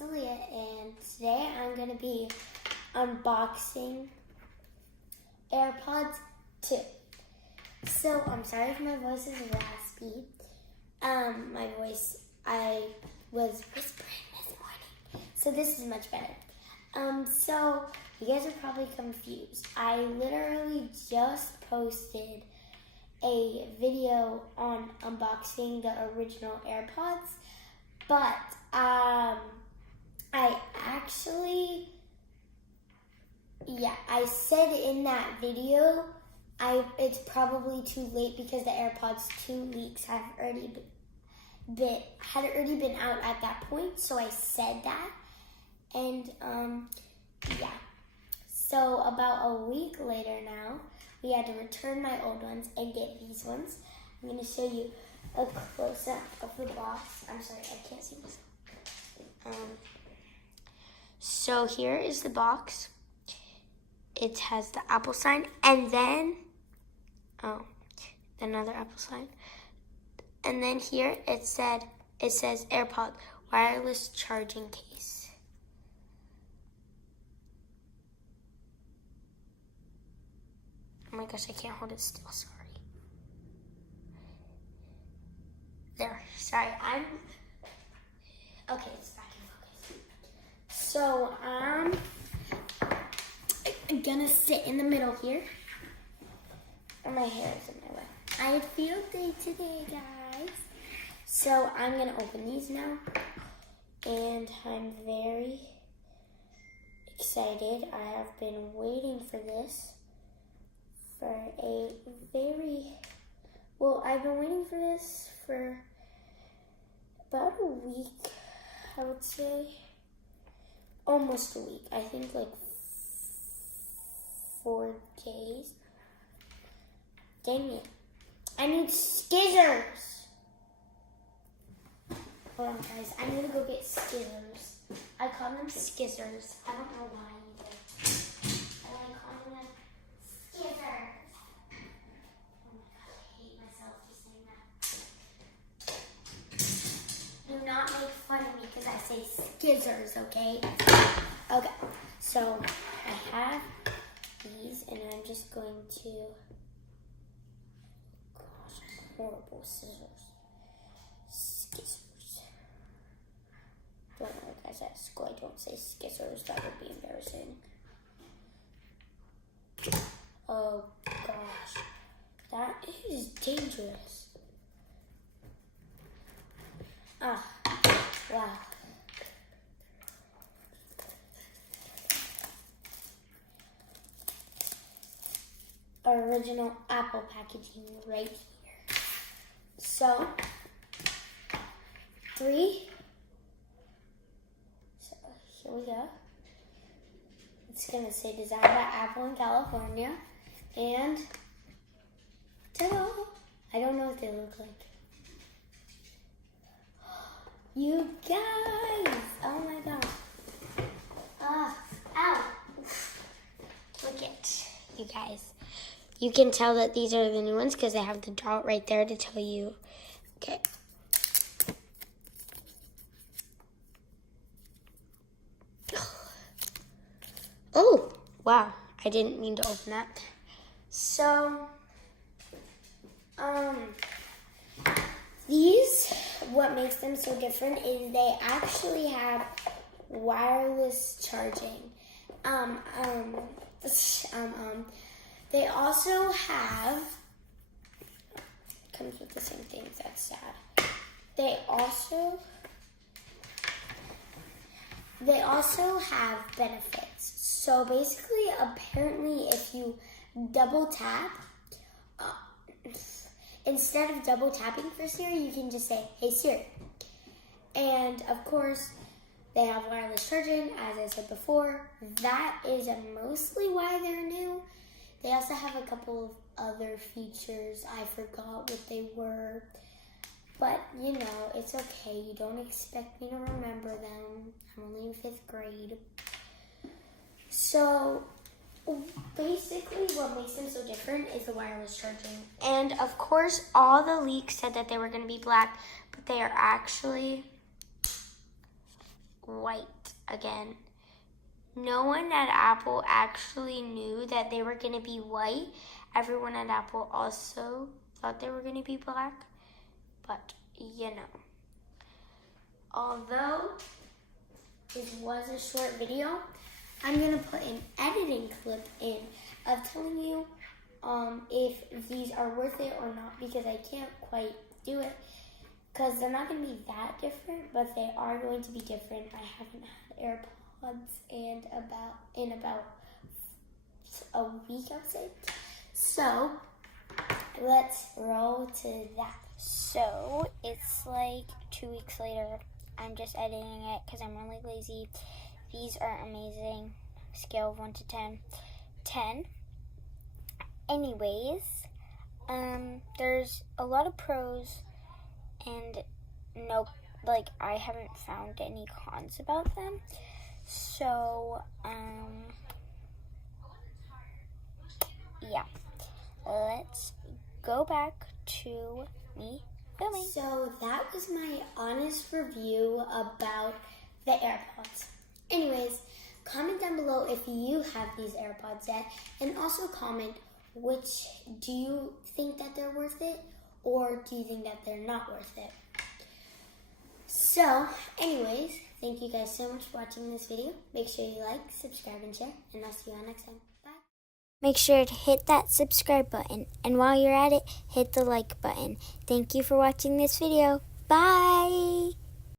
it's Aaliyah, and today I'm going to be unboxing AirPods 2. So, I'm sorry if my voice is raspy. I was whispering this morning, so this is much better. So, you guys are probably confused. I literally just posted a video on unboxing the original AirPods, but I said in that video, it's probably too late because the AirPods 2 leaks had already been out at that point, so I said that, and yeah. So about a week later now, we had to return my old ones and get these ones. I'm going to show you a close-up of the box. I'm sorry, I can't see this. So here is the box. It has the Apple sign, and then, another Apple sign. And then here it says AirPod wireless charging case. Oh my gosh, I can't hold it still, sorry. There, sorry, okay, it's back in focus. So, I'm gonna sit in the middle here. And my hair is in my way. I had field day today, guys. So, I'm gonna open these now. And I'm very excited. I have been waiting for this. I've been waiting for this for about a week, I would say. Almost a week. I think like 4 days. Dang it. I need scissors. Hold on, guys. I need to go get scissors. I call them skizzers. I don't know why either. I like calling them skizzers. Do not make fun of me because I say skizzers, okay? Okay, so I have these, and I'm just going to, gosh, horrible scissors. Skizzers. Don't worry, guys, at school I don't say skizzers. That would be embarrassing. Oh, gosh. That is dangerous. Ah, wow. Original Apple packaging right here. So, 3. So, here we go. It's going to say designed by Apple in California. And, ta-da! I don't know what they look like. You guys! Oh my gosh. Ow! Look at you guys. You can tell that these are the new ones because they have the dot right there to tell you. Okay. Oh, wow. I didn't mean to open that. So, these, what makes them so different is they actually have wireless charging. They also have, comes with the same things, that's sad. They also have benefits. So basically, apparently, if you double tap, instead of double tapping for Siri, you can just say, "Hey Siri." And of course, they have wireless charging, as I said before. That is mostly why they're new. They also have a couple of other features. I forgot what they were. But, you know, it's okay. You don't expect me to remember them. I'm only in 5th grade. So, basically what makes them so different is the wireless charging. And, of course, all the leaks said that they were going to be black, but they are actually white again. No one at Apple actually knew that they were going to be white. Everyone at Apple also thought they were going to be black. But, although it was a short video, I'm going to put an editing clip in of telling you if these are worth it or not, because I can't quite do it because they're not going to be that different, but they are going to be different. I haven't had AirPods in about a week, I would say. So let's roll to that. So it's like 2 weeks later. I'm just editing it because I'm really lazy. These are amazing. Scale of 1 to 10. 10. Anyways, there's a lot of pros and I haven't found any cons about them. So, yeah. Let's go back to me filming. So that was my honest review about the AirPods. Anyways, comment down below if you have these AirPods yet, and also comment do you think that they're worth it, or do you think that they're not worth it? So, anyways, thank you guys so much for watching this video. Make sure you like, subscribe, and share, and I'll see you all next time. Bye. Make sure to hit that subscribe button, and while you're at it, hit the like button. Thank you for watching this video. Bye!